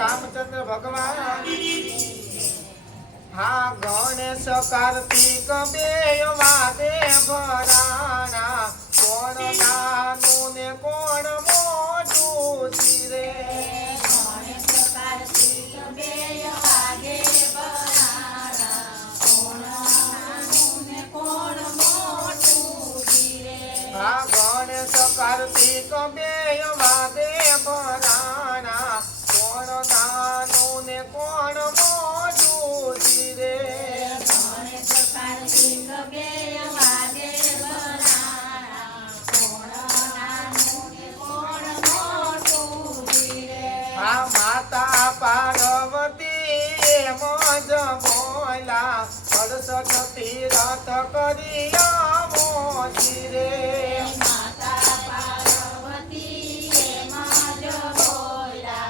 रामचंद्र भगवान हाँ गणेश कार्तिक बेयवादे भराणा कोण नानु ने कोण मोटू रे गणेश कार्तिक बेयवादे भराणा कोण नानु ने कोण मोटू रे हाँ गणेश कार्तिक बेयवादे भराणा कोण नानु ने कोण मोटू रे गणेश कार्तिक बेयवादे भराणा कोण नानु ने कोण मोटू रे हाँ माता पार्वती मज बोला 68 तीरथ करिया मोदी रे माता पार्वती माज बोला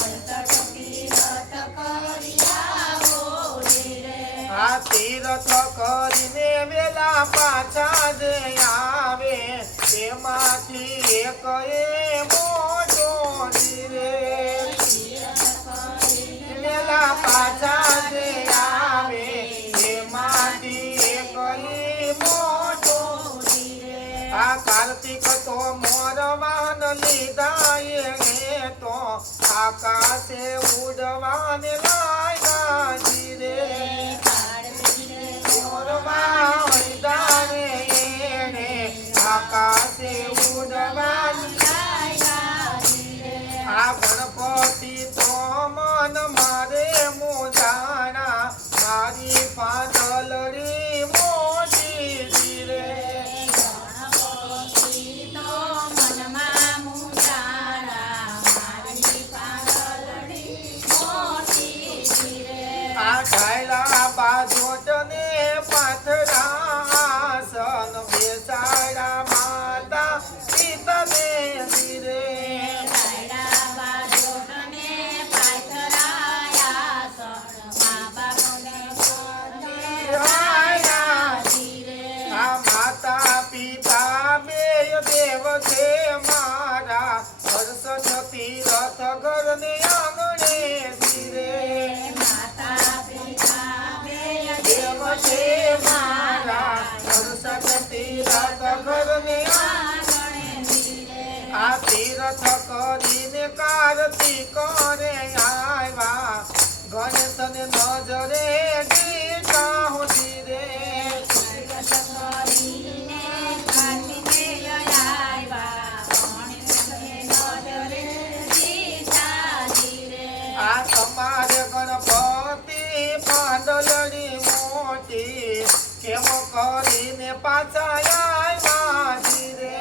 68 तीरथ करिया बोली रे हाँ तीरथ करीने वेला पाछा जे आवे तेमाथी एक ए मोटो रे वेला पाछा जे आवे तेमाथी एक ए मोटो आ कार्तिक तो मोर वाहन लीधा ये तो आकाशे उड़वाने लागा रे मोर वाहन लीधा रे आकाशे उड़वाने आ गणपति तो मन मारे मुजाना मारी पादलरी मोटी रे ढायला बाजोटने पाथरासन बेसाडा माता पिता दे रे माता पिता बेय देव छे मारा 68 तीरथ घरने आंगणे रे देव छे मारा 68 तीरथ घरने आ तीरथ करीने कार्तिक रे आवा गणेश ने नजरे गीता होती रे आ તમારે ગણપતિ પાંદલડી મોટી કેમ કરીને પાછા આવ્યા રે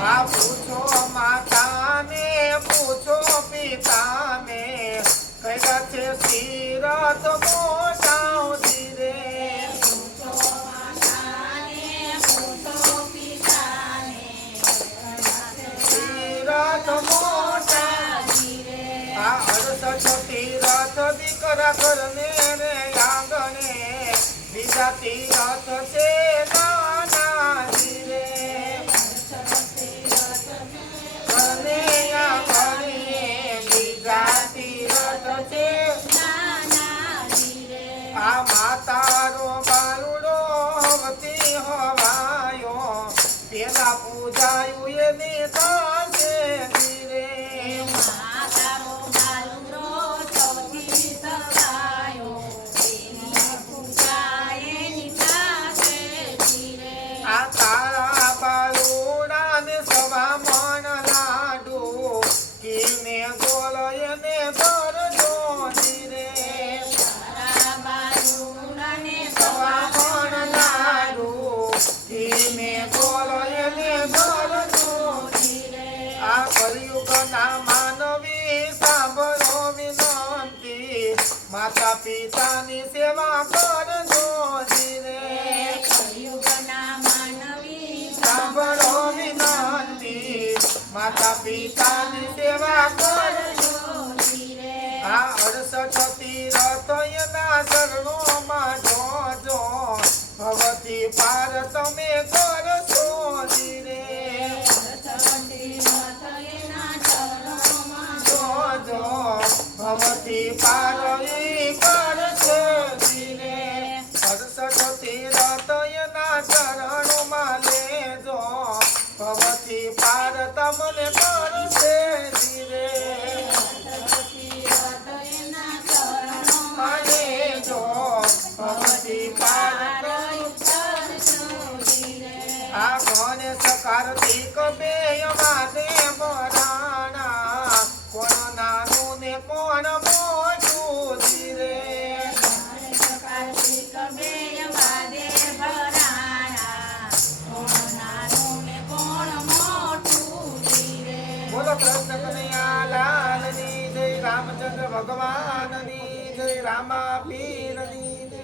હા પૂછો માતાને પૂછો પિતાને કયા છે તીરથ મોટા રે तीरथ मोटा आ 68 तीरथ दीकरा करने रे आंगणे बीजा तीरथ से नाना रे करने आंगणे बीजा तीरथ से आ माता रो बालुडो वती हवायो पेला पूजायु एनी तासे रे आ तारा बालुडा ने सवा मन लाडू किने गोलय ने दर जो रे सवा मन लाडू किने गोलय ने दर जो आ कलियुग ना मानवी सांभळो विनंती माता पितानी सेवा करजो रे सांभळो विनंती माता पितानी सेवा करजो आ 68 तीरथ एना शरणो માં જોજો ભવથી પાર તમે કરશો ધીરે સરસ્વતી રથ એના ચરણોમાં જોજો ભવથી પાર ઈ કરશે ધીરે સરસ્વતી રથ એના ચરણોમાં લેજો ભવથી પાર તમને કરશે ધીરે સરસ્વતી રથ એના ચરણોમાં લેજો ભવથી પાર આ ગણેશ કાર્તિક બે વાદે વરાણા કોણ નાનું ને કોણ મોટું ધીરે કાર્તિક બે વાદે ભરાણા કોણ નાનું ને કોણ મોટું ધીરે બોલો કૃષ્ણ કનૈયા લાલની જય રામચંદ્ર ભગવાનની જય રામા પીરની જય